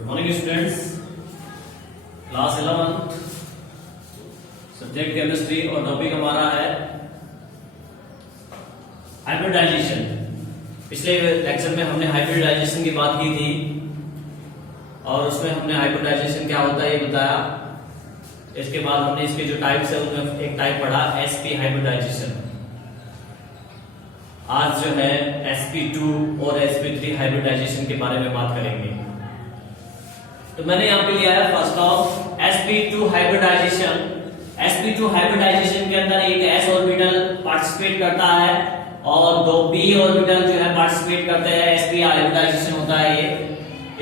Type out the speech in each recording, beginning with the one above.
Good morning students, class 11 subject chemistry और topic हमारा है हाइब्रिडाइजेशन। पिछले लेक्चर में हमने हाइब्रिडाइजेशन की बात की थी और उसमें हमने हाइब्रिडाइजेशन क्या होता है ये बताया। इसके बाद हमने इसके जो टाइप्स है उनमें एक टाइप पढ़ा sp हाइब्रिडाइजेशन। आज जो है sp2 और sp3 हाइब्रिडाइजेशन के बारे में बात करेंगे। तो मैंने यहाँ पे लिया है first of sp2 hybridisation. sp2 hybridisation के अंदर एक s ऑर्बिटल पार्टिसिपेट करता है और दो p ऑर्बिटल जो है पार्टिसिपेट करते हैं। sp हाइब्रिडाइजेशन होता है ये।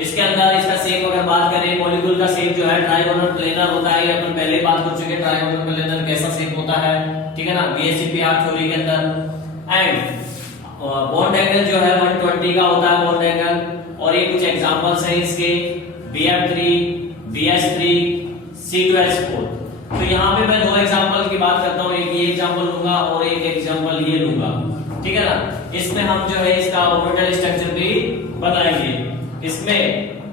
इसके अंदर इसका शेप अगर बात करें, मॉलिक्यूल का शेप जो है ट्राइगोनल प्लेनर होता है। ये अपन पहले बात कर चुके हैं ट्राइगोनल प्लेनर कैसा शेप होता है, ठीक है ना, BSc-PR थ्योरी के अंदर। एंड बॉन्ड एंगल जो है 120 का होता है बॉन्ड एंगल। और ये कुछ एग्जांपल्स हैं इसके BF3, BH3, C2H4। तो यहाँ पे मैं दो एग्जांपल की बात करता हूँ, एक ये एग्जांपल लूंगा और एक एग्जांपल ये लूंगा, ठीक है ना। इसमें हम जो है इसका ऑर्बिटल स्ट्रक्चर भी बनाएंगे इसमें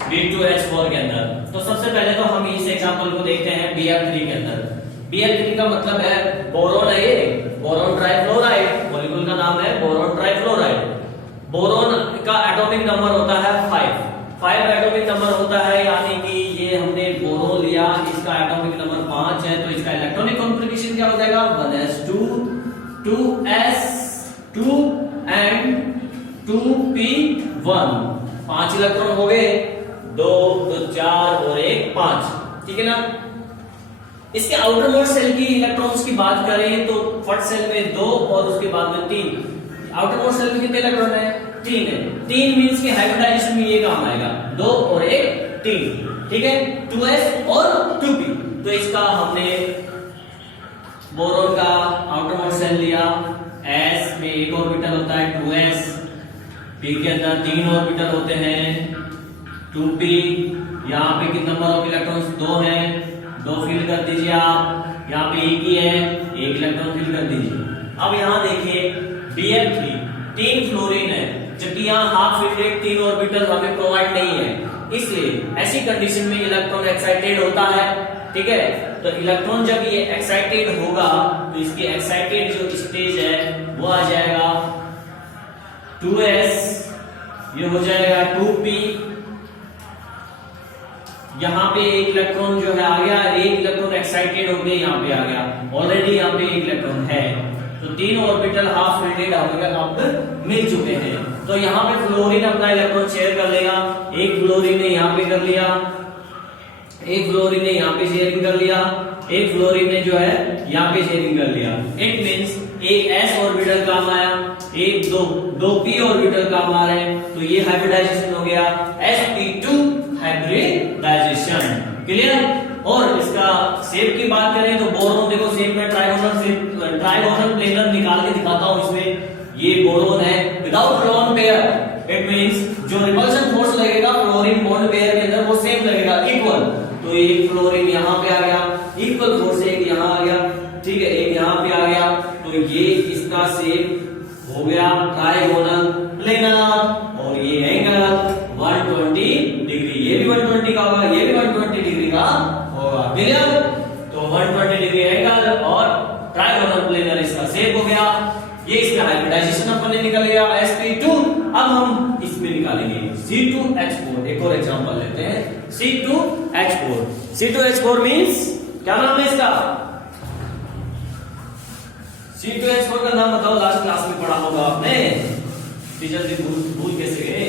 B2H4 के अंदर। तो सबसे पहले तो हम इस एग्जांपल को देखते हैं BF3 के अंदर। BF3 का मतलब है बोरोन है, ये बोरोन ट्राइफ्लोराइड, मॉलिक्यूल का नाम है बोरोन ट्राइफ्लोराइड। बोरोन का एटॉमिक नंबर होता है 5 एटॉमिक नंबर होता है, यानी कि ये हमने बोरोन लिया, इसका एटॉमिक नंबर 5 है, तो इसका इलेक्ट्रॉनिक कॉन्फ़िगरेशन क्या हो जाएगा 1s2 2s2 and 2p1। 5 electron हो गए, 2 तो 4 और 1 5, ठीक है ना। इसके आउटर मोस्ट सेल की इलेक्ट्रॉन्स की बात करें तो फर्स्ट सेल में 2 और उसके बाद में 3। आउटर मोस्ट सेल में कितने इलेक्ट्रॉन है 3 है। 3 मींस के हाइब्रिडाइजेशन में ये काम आएगा 2 और 1 3, ठीक है, 2s और 2p। तो इसका हमने बोरोन का आउटर मोस्ट सेल लिया, s में एक ऑर्बिटल होता है 2s, p के अंदर 3 ऑर्बिटल होते हैं 2p। यहाँ पे कितना नंबर ऑफ इलेक्ट्रॉन्स 2 हैं, 2 फिल कर दीजिए आप। यहाँ पे एक ही है, 1 इलेक्ट्रॉन फिल कर दीजिए। अब यहाँ देखिए BF3 3 फ्लोरीन है, जबकि यहाँ हाफ फिल्ड 3 ऑर्बिटल हमें प्रोवाइड नहीं है। इसलिए ऐसी कंडीशन में इलेक्ट्रॉन एक्साइटेड होता है, ठीक है। तो इलेक्ट्रॉन जब ये एक्साइटेड होगा तो इसकी एक्साइटेड जो स्टेज है वो आ जाएगा 2s, ये हो जाएगा 2p। यहाँ पे एक इलेक्ट्रॉन जो है आ गया, एक इलेक्ट्रॉन एक्साइटेड हो गया, यहाँ पे आ गया, ऑलरेडी यहाँ पे एक इलेक्ट्रॉन है। तो 3 ऑर्बिटल हाफ फिल्डेड अब मिल चुके हैं। तो यहाँ पे फ्लोरीन अपना इलेक्ट्रॉन शेयर कर लेगा। एक फ्लोरीन ने यहाँ पे कर लिया, एक फ्लोरीन ने यहाँ पे शेयरिंग कर लिया, एक फ्लोरीन ने जो है यहाँ पे शेयरिंग कर लिया। इट मींस एक s ऑर्बिटल काम आया, एक दो p ऑर्बिटल काम आ रहे हैं। तो ये हाइब्रिडाइजेशन हो गया sp2 हाइब्रिडाइजेशन, क्लियर। और इसका शेप की बात करें तो बोरोन, देखो शेप में ट्राइगोनल प्लेनर निकाल के दिखाता हूं इसमें। ये बोरोन है without lone pair. It means जो रिपल्शन फोर्स लगेगा फ्लोरीन बॉन्ड पेयर के अंदर वो सेम लगेगा, इक्वल। तो एक फ्लोरीन यहाँ पे आ गया, इक्वल फोर्स एक यहाँ आ गया, ठीक है, एक यहाँ पे आ गया। तो ये इसका शेप हो गया ट्राइगोनल प्लेनर और ये एंगल 120 डिग्री, ये भी 120 का होगा, ये भी 120 डिग्री का होगा, क्लियर। तो 120 डिग्री एंगल और ट्राइगोनल प्लेनर इसका शेप हो गया। ये इसमें हाइब्रिडाइजेशन अपन ने निकल गया sp2। अब हम इसमें निकालेंगे C2H4। एक और एग्जांपल लेते हैं C2H4। C2H4 मींस क्या नाम है इसका, C2H4 का नाम बताओ, लास्ट क्लास में पढ़ा होगा आपने, जल्दी भूल कैसे गए,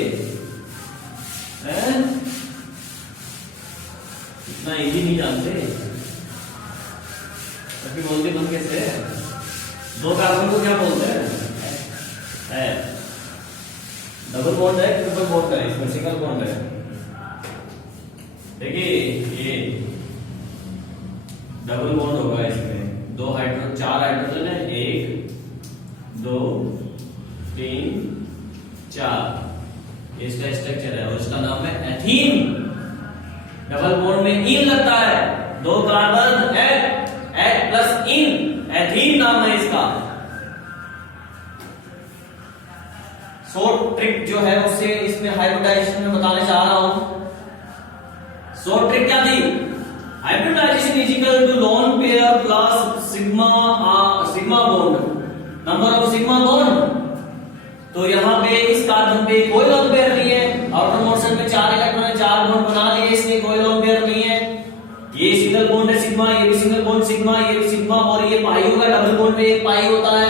इतना इजी नहीं जानते, अभी बोलते तुम कैसे है। 2 कार्बन को क्या बोलते हैं, डबल बॉन्ड है, ट्रिपल बॉन्ड है, इसमें सिंगल बॉन्ड है। देखिए ये डबल बॉन्ड होगा, इसमें 4 हाइड्रोजन है, 1 2 3 4, इसका स्ट्रक्चर है और इसका नाम है एथीन। डबल बॉन्ड में इन लगता है, 2 कार्बन H प्लस इन, एथीन नाम है इसका। शॉर्ट ट्रिक जो है उससे इसमें हाइब्रिडाइजेशन में बताने चाह रहा हूं। में 4 इलेक्ट्रॉन है, 4 बॉन्ड बना लिए इसके, कोई लोन पेयर नहीं है। ये सिंगल बॉन्ड है सिग्मा, ये भी सिंगल बॉन्ड सिग्मा, ये भी सिग्मा, और ये पाई होगा, डबल बॉन्ड में एक पाई होता है।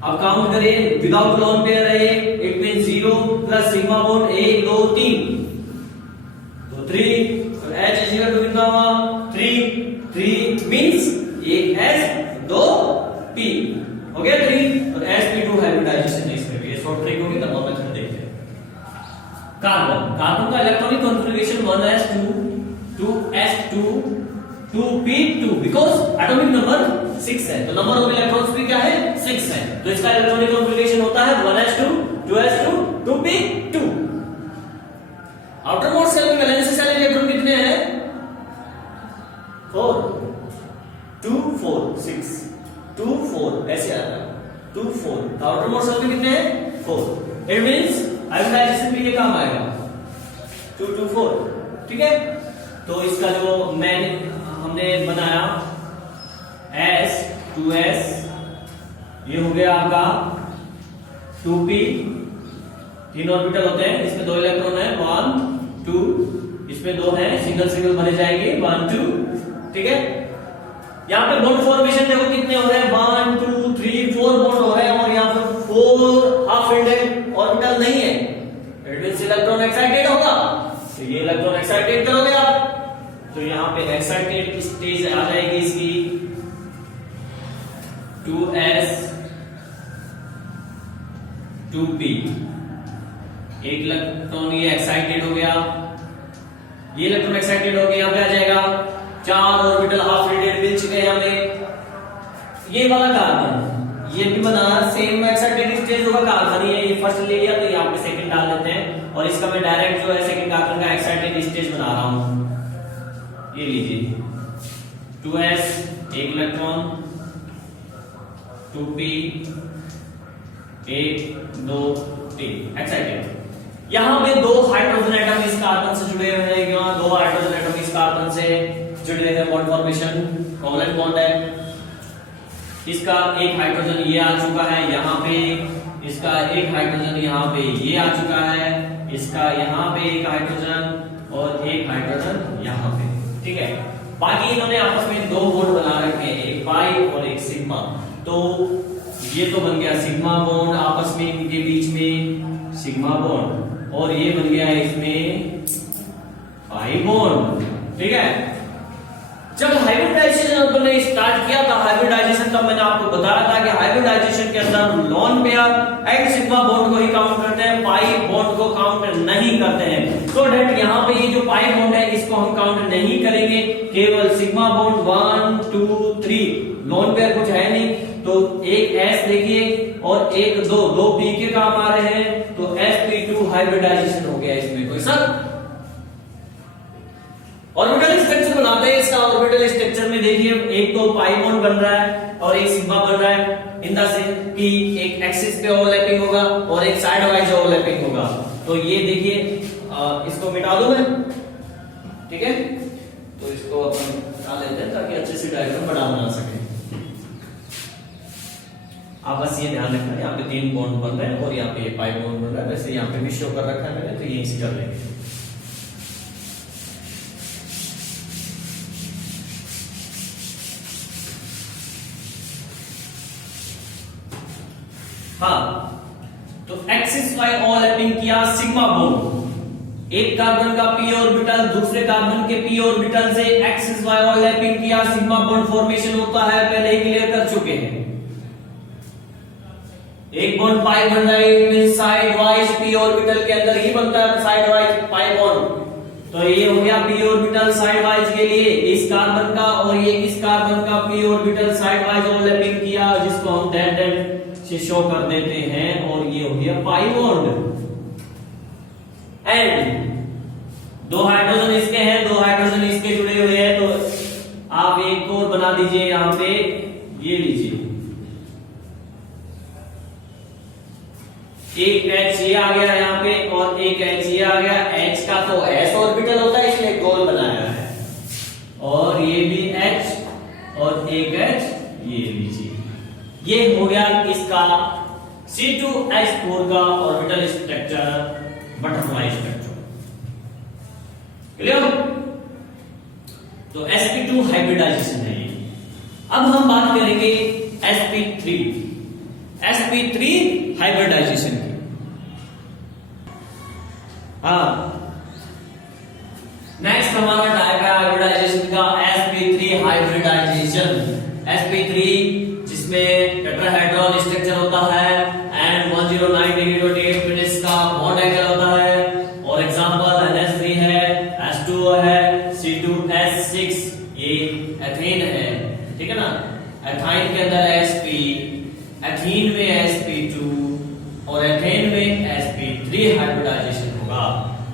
अब काउंट करें, विदाउट लोन पेयर है ये, it means 0 plus sigma bond 1 2 3 तो 3, तो H इज इक्वल टू कितना हुआ 3 मींस एक H 2 P हो गया 3, तो sp2 हाइब्रिडाइजेशन इसमें भी, ये शॉर्ट ट्रिक होगी, तब मेथड देखते हैं। कार्बन का electronic configuration 1s2 2s2 2p2 because atomic number 6 है, तो नंबर ऑफ इलेक्ट्रॉन्स भी क्या है 6 है, तो इसका इलेक्ट्रॉनिक कॉन्फ़िगरेशन होता है 1s2 2s2 2p2। Outer most shell में वैलेंसी सेल इलेक्ट्रॉन कितने हैं 4 2 4 6 2 4 ऐसे आता है 2 4, तो आउटर मोस्ट सेल में कितने हैं 4, इट मींस हाइब्रिडाइजेशन भी ये काम आएगा 2 2 4, ठीक है। तो इसका जो हमने बनाया S 2s, ये हो गया आपका 2p, 3 ऑर्बिटल होते हैं, इसमें 2 इलेक्ट्रॉन है 1 2, इसमें 2 है, सिंगल सिंगल बने जाएंगे 1 2, ठीक है। यहाँ पे बॉन्ड फॉर्मेशन देखो कितने हो रहे हैं 1 2 3 4 बॉन्ड हो रहे हैं, और यहाँ पे 4 हाफ फिल्ड ऑर्बिटल नहीं है, इट मींस इलेक्ट्रॉन एक्साइटेड होगा, तो ये इलेक्ट्रॉन एक्साइटेड करोगे आप, तो यहाँ पे एक्साइटेड स्टेज आ जाएगी इसकी 2s 2p, एक इलेक्ट्रॉन ये एक्साइटेड हो गया, ये इलेक्ट्रॉन एक्साइटेड हो गया, यहाँ पे आ जाएगा 4 ऑर्बिटल हाफ फिल्डेड मिल चुके हैं हमें। ये वाला कार्बन ये भी बना सेम एक्साइटेड स्टेज होगा, कार्बन ही है, ये फर्स्ट ले लिया, तो यहाँ पे सेकंड डाल देते हैं, और इसका मैं डायरेक्ट जो है सेकंड कार्बन का एक्साइटेड स्टेज बना रहा हूं। ये लीजिए 2s एक इलेक्ट्रॉन 2p 1 2 3 एक्साइटेड। यहां पे 2 हाइड्रोजन एटम इस कार्बन से जुड़े हुए हैं, यहां 2 हाइड्रोजन एटम इस कार्बन से जुड़े हैं, बॉन्ड फॉर्मेशन कोवलेंट बॉन्ड है। इसका एक हाइड्रोजन ये आ चुका है यहाँ पे, इसका एक हाइड्रोजन यहाँ पे ये आ चुका है, इसका यहाँ पे एक हाइड्रोजन और एक हाइड्रोजन यहाँ पे, ठीक है। बाकी इन्होंने आपस में 2 बॉन्ड बना रखे हैं, एक पाई और एक सिग्मा, तो ये तो बन गया सिग्मा बॉन्ड आपस में इनके बीच में सिग्मा बॉन्ड, और ये बन गया इसमें पाई बॉन्ड, ठीक है। जब हाइब्रिडाइजेशन अपन ने स्टार्ट किया था, हाइब्रिडाइजेशन तब मैंने आपको बताया था कि हाइब्रिडाइजेशन के अंदर हम lone pair and sigma bond को ही काउंट करते हैं, पाई बॉन्ड को काउंट नहीं करते हैं। सो डेट यहाँ पे ये जो पाई बॉन्ड है इसको हम काउंट नहीं करेंगे, केवल सिग्मा बॉन्ड 1 2 3, लोन पेयर कुछ है नहीं, तो एक S देखिए और एक 2 P के काम आ रहे हैं, तो sp2 हाइब्रिडाइजेशन हो गया इसमें, कोई सर। ऑर्बिटल स्ट्रक्चर बनाते हैं, इसका ऑर्बिटल स्ट्रक्चर में देखिए एक तो पाई बॉन्ड बन रहा है और एक सिग्मा बन रहा है, इन द सेंस कि एक एक्सिस पे ओवरलैपिंग होगा और एक साइड वाइज ओवरलैपिंग होगा। तो ये देखिए इसको मिटा दूं मैं, ठीक है, तो इसको अपन हटा लेते हैं ताकि अच्छे से डायग्राम बना सके। आप बस ये ध्यान रखना, यहाँ पे 3 बॉन्ड बन रहे हैं और यहाँ पे ये पाई बॉन्ड बन रहा है, वैसे यहाँ पे भी शो कर रखा है मैंने, तो ये इसी कर लेंगे। हाँ, तो एक्सिस वाई ओवरलैपिंग किया सिग्मा बॉन्ड, एक कार्बन का p ऑर्बिटल दूसरे कार्बन के p ऑर्बिटल से एक्सिस वाई ओवरलैपिंग किया, सिग्मा बॉन्ड फॉर्मेशन होता है, पहले ही क्लियर कर चुके हैं। एक बॉन्ड पाई बन रहा है, साइड वाइज p ऑर्बिटल के अंदर ही बनता है साइड वाइज पाई बॉन्ड, तो ये हो गया p ऑर्बिटल साइड वाइज के लिए इस कार्बन का, और ये इस कार्बन का p orbital side wise overlapping किया, जिसको हम डैट से शो कर देते हैं, और ये हो गया पाई बॉन्ड। एंड 2 हाइड्रोजन इसके हैं, 2 हाइड्रोजन इसके जुड़े हुए हैं, तो आप एक और बना दीजिए यहाँ पे, ये लीजिए एक H ये आ गया यहाँ पे और एक H ये आ गया, H का तो S ऑर्बिटल होता है इसलिए गोल बनाया है, और ये भी H और एक H ये लीजिए, ये हो गया इसका C2H4 का orbital structure, butterfly structure, clear? तो sp2 हाइब्रिडाइजेशन है ये। अब हम बात करेंगे sp3 हाइब्रिडाइजेशन की। हाँ, नेक्स्ट हमारा टाइप है हाइब्रिडाइजेशन का sp3 हाइब्रिडाइजेशन। sp3 जिसमें टेट्राहेड्रॉन स्ट्रक्चर होता है एंड 109 डिग्री 28 मिनट्स का बॉन्ड एंगल होता है। और एग्जांपल NH3 है, H2O है, C2H6 ये एथेन है, ठीक है ना। एथाइन के अंदर sp, एथीन में sp2 और एथेन में sp3 हाइब्रिडाइजेशन होगा।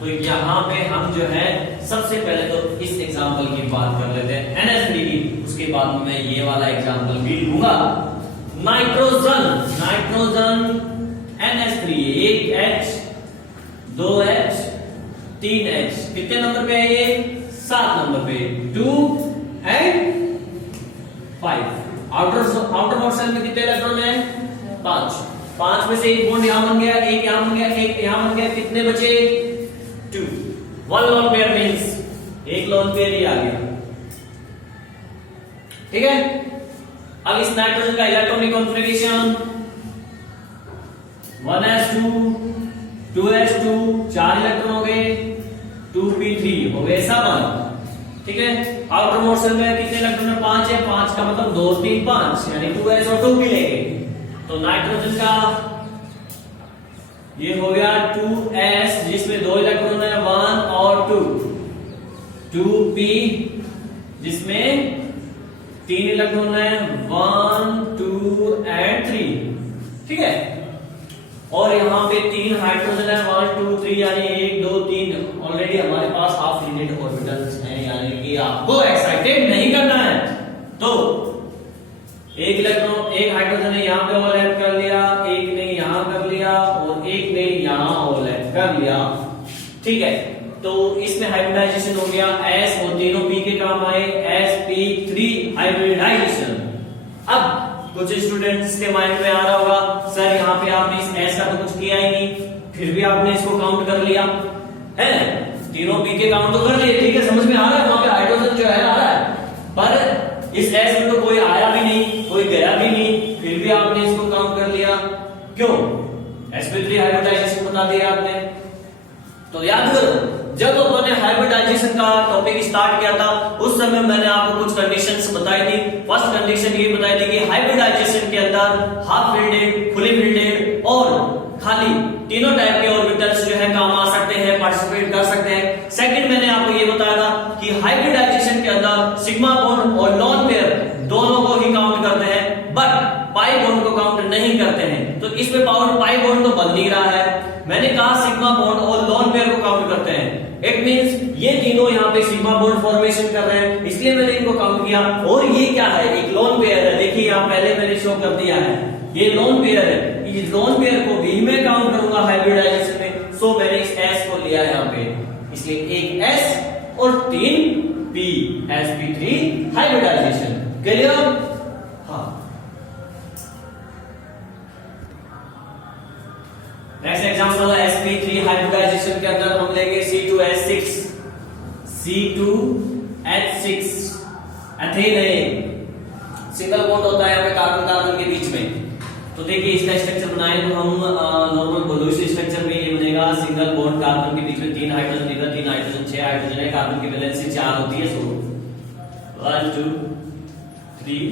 तो यहाँ पे हम जो है सबसे पहले तो इस एग्जांपल की बात कर लेते हैं NH3 की, उसके बाद में मैं ये वाला एग्जांपल भी लूंगा। नाइट्रोजन NH3 एक H 2 H 3 H कितने नंबर पे है ये? 7 नंबर पे, 2 एंड 5। आउटर मोस्ट शेल में कितने इलेक्ट्रॉन है? 5 में से एक बॉन्ड यहां बन गया, एक यहां बन गया, एक यहां बन गया, कितने बचे? 2। 1 लोन पेयर मींस एक लोन पेयर ही आ गया, ठीक है। अब इस नाइट्रोजन का electronic configuration 1s2 2s2 4 electron हो गए, 2p3 हो गए 7, ठीक है। आउटर मोस्ट शेल में कितने इलेक्ट्रॉन है? 5 है, 5 का मतलब 2 3 5 यानी 2s और 2p लेंगे। तो नाइट्रोजन का ये हो गया 2s जिसमें 2 इलेक्ट्रॉन है 1 और 2, 2p जिसमें 3 इलेक्ट्रॉन है 1 2 एंड 3, ठीक है। और यहाँ पे 3 हाइड्रोजन है 1 2 3 यानी 1 2 3 ऑलरेडी हमारे पास हाफ यूनिट ऑर्बिटल्स हैं, यानी कि आपको एक्साइटेड नहीं करना है। तो एक इलेक्ट्रॉन एक हाइड्रोजन ने यहाँ पे ओवरलैप कर लिया, एक ने यहाँ कर लिया और एक ने यहाँ ओवरलैप कर लिया, ठीक है। तो इसमें हाइब्रिडाइजेशन हो गया S और तीनों P के काम आए, sp3 हाइब्रिडाइजेशन। अब कुछ स्टूडेंट्स के माइंड में आ रहा होगा सर यहाँ पे आपने इस S का तो कुछ किया ही नहीं, फिर भी आपने इसको काउंट कर लिया है, तीनों P के काउंट तो कर लिए, ठीक है, समझ में आ रहा है, वहां पे हाइड्रोजन जो है आ रहा है, पर इस S में तो कोई आया भी नहीं, कोई गया भी नहीं, फिर भी आपने इसको काउंट कर लिया, क्यों? sp3 हाइब्रिडाइजेशन बता दिया आपने। तो याद करो, जब अपन ने हाइब्रिडाइजेशन का टॉपिक स्टार्ट किया था उस समय मैंने आपको कुछ कंडीशंस बताई थी। फर्स्ट कंडीशन ये बताई थी कि हाइब्रिडाइजेशन के अंदर हाफ फिल्डेड, फुली फिल्डेड और खाली तीनों टाइप के ऑर्बिटल्स जो है काम आ सकते हैं, पार्टिसिपेट कर सकते हैं। सेकंड मैंने आपको ये बताया था कि हाइब्रिडाइजेशन के अंदर सिग्मा बॉन्ड और लॉन पेयर दोनों को ही काउंट करते हैं, बट पाई बॉन्ड को काउंट नहीं करते हैं। तो इसमें पावर पाई बॉन्ड तो बन नहीं रहा है, मैंने कहा सिग्मा बॉन्ड और लॉन पेयर को काउंट करते हैं। इट मींस ये तीनों यहाँ पे सिग्मा बॉन्ड फॉर्मेशन कर रहे हैं, इसलिए मैंने इनको काउंट किया। और ये क्या है? एक लॉन पेयर है, देखिए यहाँ पहले मैंने शो कर दिया है, ये लॉन पेयर है। इस लॉन पेयर को भी मैं काउंट करूंगा हाइब्रिडाइजेशन में, सो मैंने इस S को लिया यहाँ पे, इसलिए एक S और 3 P, sp3 हाइब्रिडाइजेशन। क्लियर? हाँ। नेक्स्ट एग्जांपल है sp3 हाइब्रिडाइजेशन के अंदर हम लेंगे C2H6 एथेन है, सिंगल बॉन्ड होता है यहाँ पे कार्बन कार्बन के बीच में। तो देखिए इसका स्ट्रक्चर बनाए तो हम नॉर्मल बोलूसी स्ट्रक्चर में ये बनेगा, सिंगल बॉन्ड कार्बन के बीच में 3 हाइड्रोजन इधर, 3 हाइड्रोजन, 6 हाइड्रोजन है, कार्बन की वैलेंसी 4 होती है, सो 1 2 3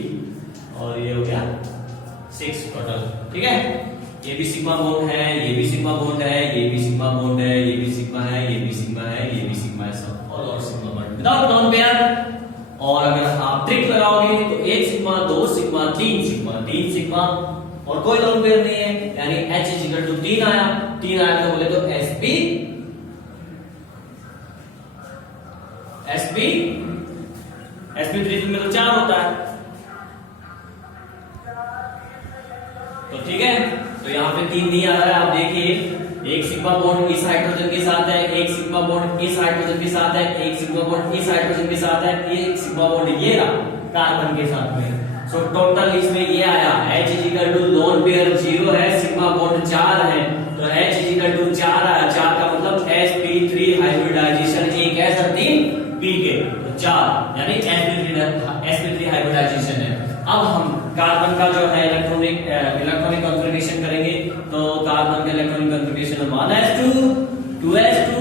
और ये हो गया 6 टोटल, ठीक है। ये भी सिग्मा बॉन्ड है, ये भी सिग्मा बॉन्ड है, ये भी सिग्मा बॉन्ड है, ये भी सिग्मा है, ये भी सिग्मा है, ये भी सिग्मा है, सब ऑल और sigma bond without lone pair. और अगर आप ट्रिक लगाओगे तो 1 सिग्मा 2 सिग्मा 3 सिग्मा 3 सिग्मा और कोई लॉन पेयर नहीं है, यानी H इज इक्वल टू 3 आया, 3 आया तो बोले तो sp3 में तो 4 होता है, तो ठीक है। तो यहाँ पे 3 नहीं आ रहा है, आप देखिए एक सिग्मा बॉन्ड इस हाइड्रोजन के साथ है, एक सिग्मा बॉन्ड इस हाइड्रोजन के साथ है, एक सिग्मा बॉन्ड इस हाइड्रोजन के साथ है, एक सिग्मा बॉन्ड ये रहा कार्बन के साथ में। सो टोटल इसमें ये आया H is equal to lone pair 0 है, सिग्मा बॉन्ड 4 है, तो H इज इक्वल टू 4 आया, 4 का मतलब sp3 हाइब्रिडाइजेशन एक है सर 3 2p के, तो 4 यानी sp3 हाइब्रिडाइजेशन है। अब हम कार्बन का जो है इलेक्ट्रॉनिक कॉन्फ़िगरेशन करेंगे। तो कार्बन का इलेक्ट्रॉनिक कॉन्फ़िगरेशन 1s2 2s2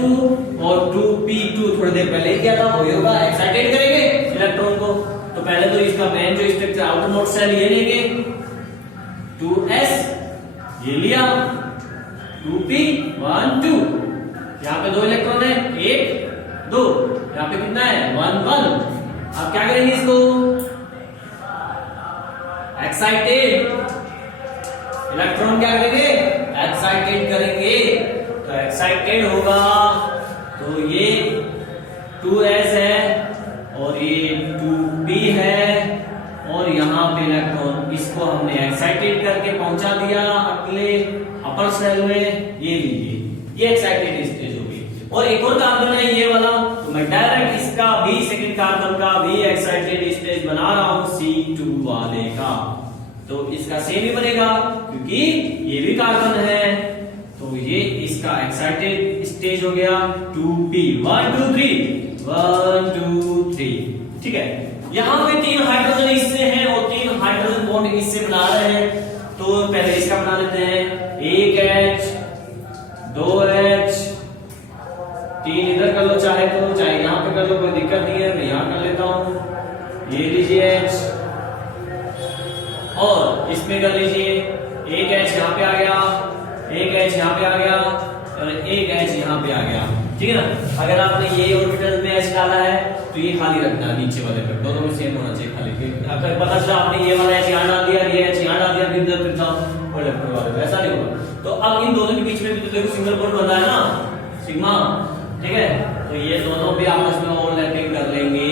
और 2p2 थोड़ी देर पहले किया था, वही होगा। एक्साइटेड करेंगे इलेक्ट्रॉन को, तो पहले तो इसका मेन जो स्ट्रक्चर आउटर नोड सेल ये लेंगे 2s, ये लिया 2p 1 2, यहाँ पे 2 इलेक्ट्रॉन है 1 2, यहाँ पे कितना है 1 1। अब क्या करेंगे इसको एक्साइटेड, इलेक्ट्रॉन क्या करेंगे एक्साइटेड करेंगे। तो एक्साइटेड होगा तो ये 2s है और ये 2p है और यहाँ पे इलेक्ट्रॉन, इसको हमने एक्साइटेड करके पहुंचा दिया अगले अपर सेल में। ये लीजिए, ये एक्साइटेड स्टेज होगी। और एक और कार्बन है ये वाला, तो मैं डायरेक्ट इसका भी सेकंड कार्बन का भी एक्साइटेड स्टेज बना रहा हूं C2 वाले का। तो इसका सेम ही बनेगा क्योंकि ये भी कार्बन है। तो ये इसका एक्साइटेड स्टेज हो गया 2p 1 2 3 1 2 3, ठीक है। यहाँ पे 3 हाइड्रोजन इससे हैं और 3 हाइड्रोजन बॉन्ड इससे बना रहे हैं। तो पहले इसका बना लेते हैं, 1h 2h 3 इधर कर लो चाहे तो, चाहे यहाँ पे कर लो, कोई दिक्कत नहीं है। मैं यहाँ कर लेता हूँ, ये लीजिए h और इसमें कर लीजिए 1h यहाँ पे आ गया, 1h यहाँ पे आ गया और 1h यहाँ पे आ गया, ठीक है ना। अगर आपने ये ऑर्बिटल में h डाला है तो ये खाली रखना है नीचे वाले पे, दोनों में सेम होना चाहिए खाली। अगर पता चला आपने ये वाला h यहाँ डाल दिया, ये h यहाँ डाल दिया, फिर इधर फिर जाओ और लेफ्ट वाले पे, ऐसा नहीं होगा। तो अब इन दोनों के बीच में भी तो देखो सिंगल बॉन्ड बना है ना सिग्मा, ठीक है। तो ये दोनों भी आपस में ओवरलैपिंग कर लेंगे,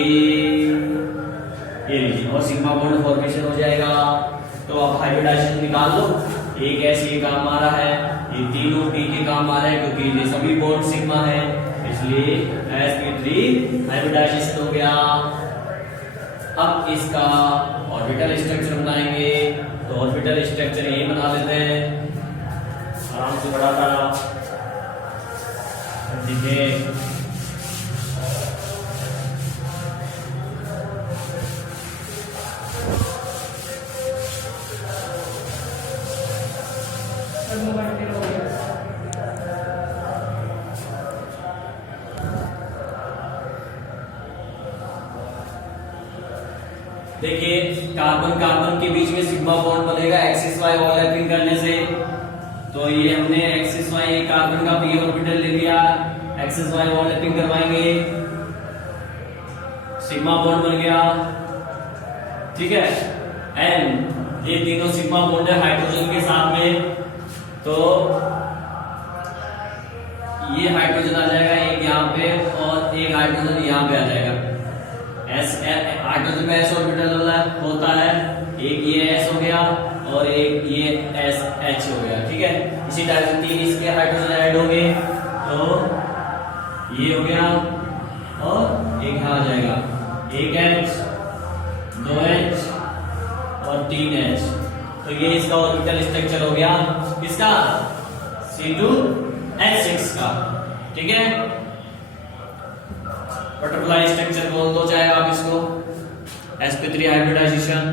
ये लीजिए, और सिग्मा बॉन्ड फॉर्मेशन हो जाएगा। तो आप हाइब्रिडाइजेशन निकाल लो, एक ऐसे ये काम आ रहा है, ये तीनों p के काम आ रहे हैं क्योंकि ये सभी बॉन्ड सिग्मा है, इसलिए sp3 हाइब्रिडाइजेशन हो गया। अब इसका ऑर्बिटल स्ट्रक्चर बनाएंगे। तो ऑर्बिटल स्ट्रक्चर यही बना लेते हैं, आराम से बड़ा सारा दिखे। देखिए कार्बन कार्बन के बीच में सिग्मा बॉन्ड बनेगा एक्सिस वाई ओवरलैपिंग करने से। तो ये हमने एक्सिस वाई कार्बन का p ऑर्बिटल ले लिया, एक्सिस वाई ओवरलैपिंग करवाएंगे, सिग्मा बॉन्ड बन गया, ठीक है। एंड ये तीनों सिग्मा बॉन्ड है हाइड्रोजन के साथ में, तो ये हाइड्रोजन आ जाएगा एक यहाँ पे और एक हाइड्रोजन यहाँ पे आ जाएगा। हाइड्रोजन का s ऑर्बिटल होता है, एक ये s हो गया और एक ये SH हो गया, ठीक है। इसी टाइप से 3 इसके हाइड्रोजन ऐड होंगे, तो ये हो गया और एक यहाँ आ जाएगा, 1H 2H और 3H। तो ये इसका ऑर्बिटल स्ट्रक्चर हो गया किसका C2H6 का, ठीक है। बटरफ्लाई स्ट्रक्चर बोल दो चाहे आप इसको, sp3 हाइब्रिडाइजेशन।